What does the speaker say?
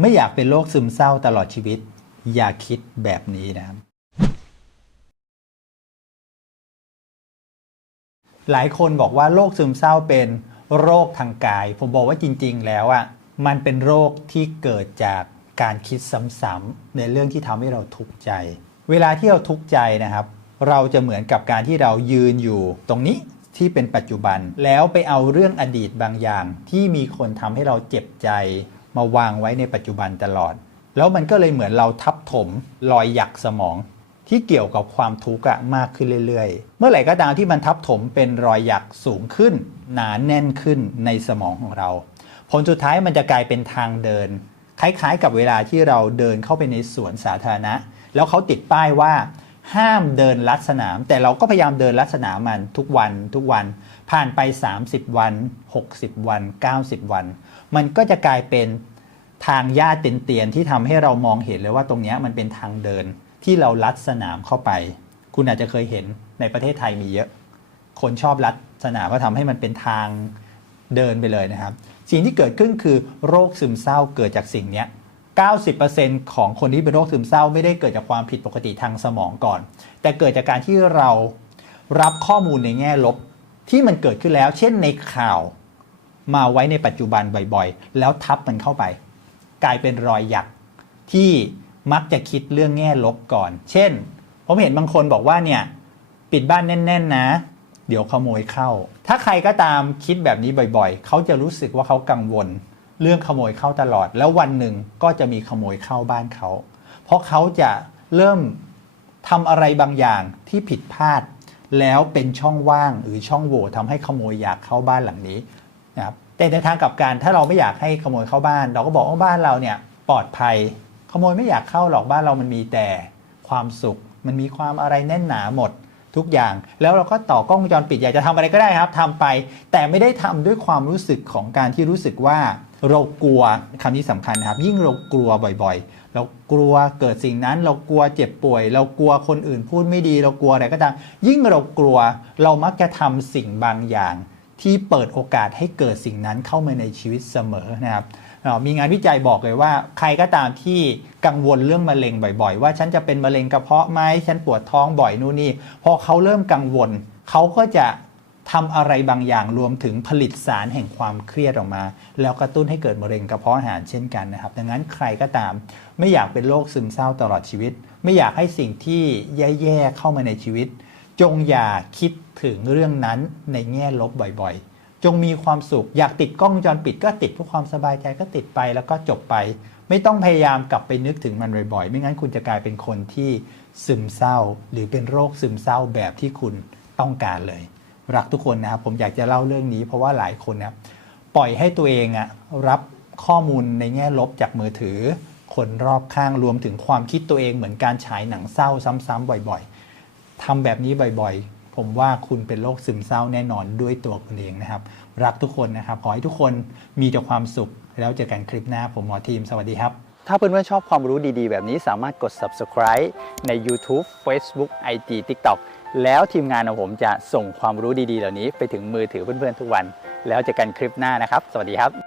ไม่อยากเป็นโรคซึมเศร้าตลอดชีวิต อย่าคิดแบบนี้นะครับ หลายคนบอกว่าโรคซึมเศร้าเป็นโรคทางกาย ผมบอกว่าจริง ๆ แล้วอะมันเป็นโรคที่เกิดจากการคิดซ้ำๆในเรื่องที่ทำให้เราทุกข์ใจ เวลาที่เราทุกข์ใจนะครับ เราจะเหมือนกับการที่เรายืนอยู่ตรงนี้ที่เป็นปัจจุบันแล้วไปเอาเรื่องอดีตบางอย่าง ที่มีคนทำให้เราเจ็บใจ มาวางไว้ในปัจจุบันตลอด แล้วมันก็เลยเหมือนเราทับถมรอยหยักสมองที่เกี่ยวกับความทุกข์มากขึ้นเรื่อยๆ เมื่อไหร่ก็ตามที่มันทับถมเป็นรอยหยักสูงขึ้น หนาแน่นขึ้นในสมองของเรา ผลสุดท้ายมันจะกลายเป็นทางเดิน คล้ายๆ กับเวลาที่เราเดินเข้าไปในสวนสาธารณะ แล้วเขาติดป้ายว่า ห้ามเดินลัดสนาม แต่เราก็พยายามเดินลัดสนามมันทุกวันทุกวันผ่านไป 30 วัน 60 วัน 90 วัน มันก็จะกลายเป็นทางหญ้าเตียนๆที่ทำให้เรามองเห็นเลยว่าตรงนี้มันเป็นทางเดินที่เราลัดสนามเข้าไป คุณอาจจะเคยเห็นในประเทศไทยมีเยอะ คนชอบลัดสนามก็ทำให้มันเป็นทางเดินไปเลยนะครับ สิ่งที่เกิดขึ้นคือโรคซึมเศร้าเกิดจากสิ่งนี้ 90%ของคนที่เป็นโรคซึมเศร้าไม่ได้เกิดจากความผิดปกติทางสมองก่อน แต่เกิดจากการที่เรารับข้อมูลในแง่ลบที่มันเกิดขึ้นแล้ว เช่นในข่าวมาไว้ในปัจจุบันบ่อยๆ แล้วทับมันเข้าไป กลายเป็นรอยหยักที่มักจะคิดเรื่องแง่ลบก่อน เช่น ผมเห็นบางคนบอกว่าเนี่ยปิดบ้านแน่น ๆ นะ เดี๋ยวขโมยเข้า ถ้าใครก็ตามคิดแบบนี้บ่อยๆ เขาจะรู้สึกว่าเขากังวล เรื่องขโมยเข้าตลอด แล้ววันหนึ่งก็จะมีขโมยเข้าบ้านเขา เพราะเขาจะเริ่มทำอะไรบางอย่างที่ผิดพลาด แล้วเป็นช่องว่างหรือช่องโหว่ทำให้ขโมยอยากเข้าบ้านหลังนี้นะครับแต่ในทางกลับกันถ้าเราไม่อยากให้ขโมยเข้าบ้าน เราก็บอกว่าบ้านเราเนี่ยปลอดภัย ขโมยไม่อยากเข้าหรอกบ้านเรามันมีแต่ความสุข มันมีความอะไรแน่นหนาหมดทุกอย่าง แล้วเราก็ต่อกล้องวงจรปิดอยากจะทำอะไรก็ได้ครับทำไป แต่ไม่ได้ทำด้วยความรู้สึกของการที่รู้สึกว่า เรากลัวคำนี้สำคัญนะครับ ยิ่งเรากลัวบ่อยๆ เรากลัวเกิดสิ่งนั้น เรากลัวเจ็บป่วย เรากลัวคนอื่นพูดไม่ดี เรากลัวอะไรก็ตาม ยิ่งเรากลัวเรามักจะทำสิ่งบางอย่าง ที่เปิดโอกาสให้เกิดสิ่งนั้นเข้ามาในชีวิตเสมอนะครับเอ่อมีงานวิจัยบอกเลยว่า ใครก็ตามที่กังวลเรื่องมะเร็งบ่อยๆ ว่าฉันจะเป็นมะเร็งกระเพาะไหมฉันปวดท้องบ่อยนู่นนี่พอเขาเริ่มกังวลเขาก็จะ ทำอะไรบางอย่างรวมถึงผลิตสารแห่งความเครียดออกมา แล้วกระตุ้นให้เกิดมะเร็งกระเพาะอาหารเช่นกันนะครับ ดังนั้นใครก็ตามไม่อยากเป็นโรคซึมเศร้าตลอดชีวิต ไม่อยากให้สิ่งที่แย่ๆเข้ามาในชีวิต จงอย่าคิดถึงเรื่องนั้นในแง่ลบบ่อยๆ จงมีความสุขอยากติดกล้องวงจรปิดก็ติดเพื่อความสบายใจก็ติดไปแล้วก็จบไป ไม่ต้องพยายามกลับไปนึกถึงมันบ่อยๆ ไม่งั้นคุณจะกลายเป็นคนที่ซึมเศร้า หรือเป็นโรคซึมเศร้าแบบที่คุณต้องการเลย รักทุกคนนะครับ ผมอยากจะเล่าเรื่องนี้ เพราะว่าหลายคนนะปล่อยให้ตัวเองอะรับข้อมูลในแง่ลบจากมือถือ คนรอบข้างรวมถึงความคิดตัวเองเหมือนการฉายหนังเศร้าซ้ำๆบ่อยๆทำแบบนี้บ่อยๆ ผมว่าคุณเป็นโรคซึมเศร้าแน่นอนด้วยตัวคุณเองนะครับ รักทุกคนนะครับ ขอให้ทุกคนมีแต่ความสุข แล้วเจอกันคลิปหน้าผมหมอทีม สวัสดีครับ ถ้าเพื่อนๆชอบความรู้ดีๆ แบบนี้สามารถกด subscribe ใน YouTube Facebook IG TikTok แล้วทีมงานของผมจะส่งความรู้ดี ๆ เหล่านี้ไปถึงมือถือเพื่อนๆทุกวัน แล้วเจอกันคลิปหน้านะครับ สวัสดีครับ